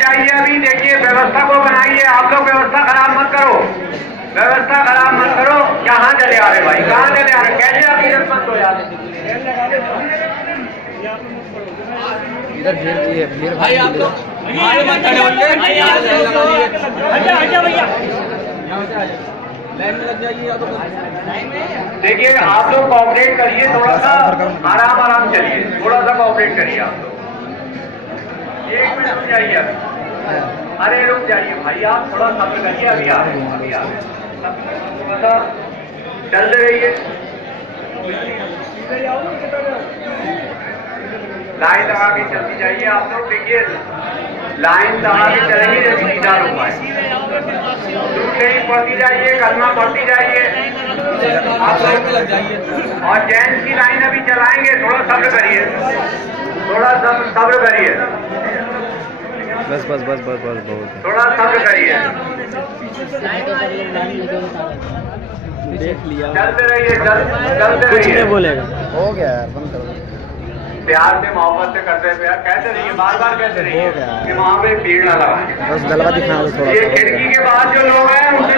जाइए अभी, देखिए व्यवस्था को बनाइए। आप लोग व्यवस्था खराब मत करो, व्यवस्था खराब मत करो। कहाँ चले आ रहे भाई, कहाँ चले आ रहे? कैसे आप इधर मत हो यार, इधर भीड़ भाई आप लोग देखिए आप लोग कोऑपरेट करिए, थोड़ा सा आराम आराम चलिए, थोड़ा सा कोऑपरेट करिए आप लोग। एक मिनट रुक जाइए अभी, अरे रुक जाइए भाई, आप थोड़ा सब्र करिए। अभी आ रहे, अभी आ रहे, थोड़ा सा चलते रहिए। लाइन लगा के चलती जाइए आप लोग। देखिए लाइन लगा के चलेंगे जैसे सीधा रुक पाए, दूसरे ही पढ़ती जाइए, कलमा पढ़ती जाइए आप लोग। और जेंट्स की लाइन अभी चलाएंगे, थोड़ा सब्र करिए, थोड़ा सब्र करिए, बस बस बस बस बस बहुत थोड़ा सब्र करिए। देख लिया, चलते रहिए, चलते रहिए। बोलेगा हो गया यार, बंद करो। प्यार से मोहब्बत से करते हुए कहते रहिए, बार बार कहते रहिए कि वहाँ पे भीड़ ना लगाएं। बस जलवा दिखाओ थोड़ा। ये खिड़की के बाद जो लोग हैं उनसे